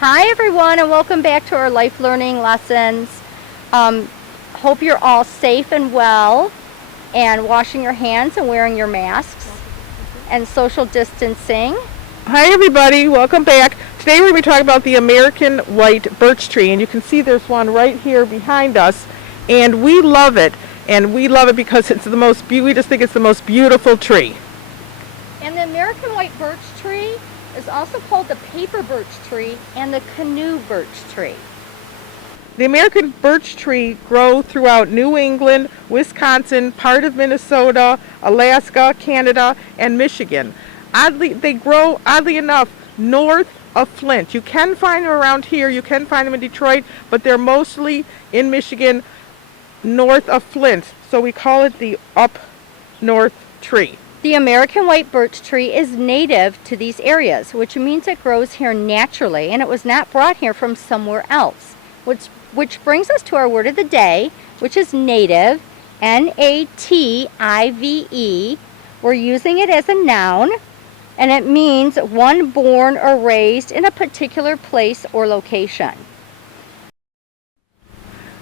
Hi everyone, and welcome back to our life learning lessons. Hope you're all safe and well and washing your hands and wearing your masks and social distancing. Hi everybody, welcome back. Today we're going to be talking about the American white birch tree, and you can see there's one right here behind us, and we love it. And we love it because it's we just think it's the most beautiful tree. And the American white birch tree is also called the paper birch tree and the canoe birch tree. The American birch tree grows throughout New England, Wisconsin, part of Minnesota, Alaska, Canada, and Michigan. They grow, oddly enough, north of Flint. You can find them around here, you can find them in Detroit, but they're mostly in Michigan, north of Flint. So we call it the up north tree. The American white birch tree is native to these areas, which means it grows here naturally, and it was not brought here from somewhere else. Which brings us to our word of the day, which is native, N-A-T-I-V-E. We're using it as a noun, and it means one born or raised in a particular place or location.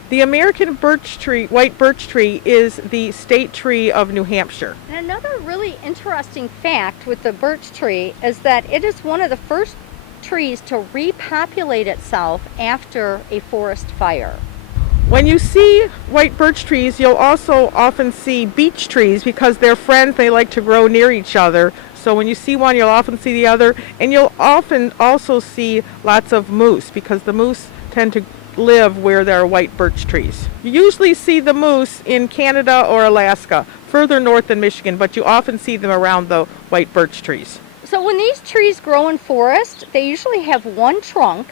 The American white birch tree is the state tree of New Hampshire. And another really interesting fact with the birch tree is that it is one of the first trees to repopulate itself after a forest fire. When you see white birch trees, you'll also often see beech trees because they're friends. They like to grow near each other. So when you see one, you'll often see the other, and you'll often also see lots of moose because the moose tend to live where there are white birch trees. You usually see the moose in Canada or Alaska, further north than Michigan, but you often see them around the white birch trees. So when these trees grow in forest, they usually have one trunk,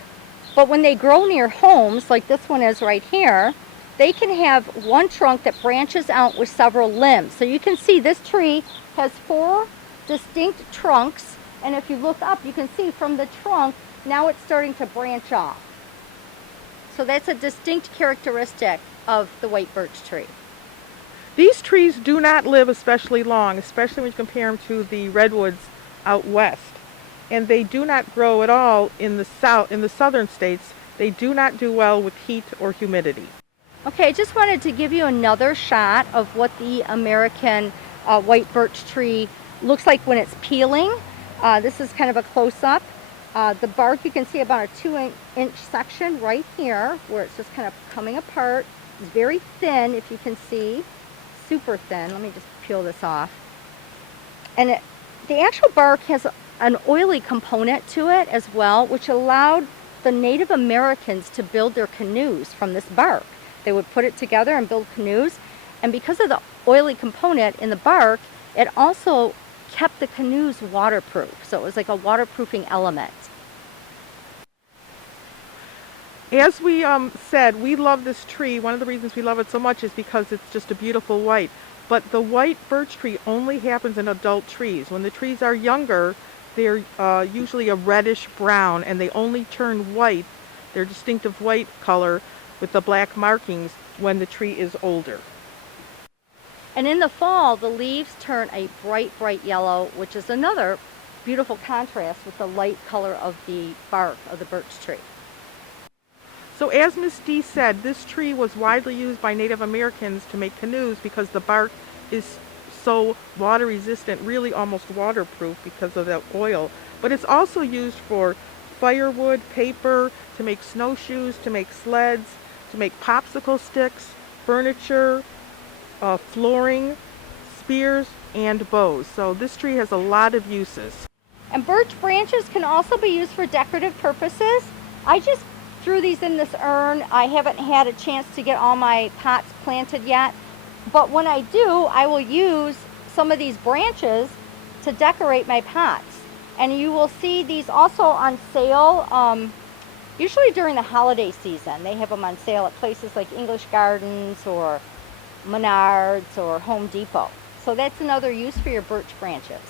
but when they grow near homes, like this one is right here, they can have one trunk that branches out with several limbs. So you can see this tree has 4 distinct trunks, and if you look up, you can see from the trunk, now it's starting to branch off. So that's a distinct characteristic of the white birch tree. These trees do not live especially long, especially when you compare them to the redwoods out west. And they do not grow at all in the southern states. They do not do well with heat or humidity. Okay, I just wanted to give you another shot of what the American white birch tree looks like when it's peeling. This is kind of a close-up. The bark, you can see about a 2-inch section right here where it's just kind of coming apart. It's very thin, if you can see, super thin. Let me just peel this off. And the actual bark has an oily component to it as well, which allowed the Native Americans to build their canoes from this bark. They would put it together and build canoes, and because of the oily component in the bark, it also kept the canoes waterproof. So it was like a waterproofing element. As we said, we love this tree. One of the reasons we love it so much is because it's just a beautiful white. But the white birch tree only happens in adult trees. When the trees are younger, they're usually a reddish brown, and they only turn white, their distinctive white color with the black markings, when the tree is older. And in the fall, the leaves turn a bright, bright yellow, which is another beautiful contrast with the light color of the bark of the birch tree. So as Miss D said, this tree was widely used by Native Americans to make canoes because the bark is so water resistant, really almost waterproof because of the oil. But it's also used for firewood, paper, to make snowshoes, to make sleds, to make popsicle sticks, furniture, flooring, spears, and bows. So this tree has a lot of uses. And birch branches can also be used for decorative purposes. I just threw these in this urn. I haven't had a chance to get all my pots planted yet, but when I do, I will use some of these branches to decorate my pots. And you will see these also on sale, usually during the holiday season. They have them on sale at places like English Gardens or Menards or Home Depot. So that's another use for your birch branches.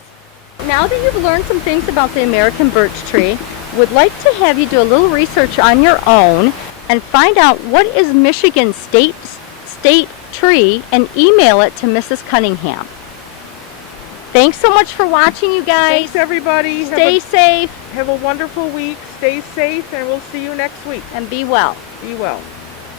Now that you've learned some things about the American birch tree, would like to have you do a little research on your own and find out what is Michigan's state tree and email it to Mrs. Cunningham. Thanks so much for watching, you guys. Thanks, everybody. Stay safe. Have a wonderful week. stay safe, and we'll see you next week. And be well. Be well.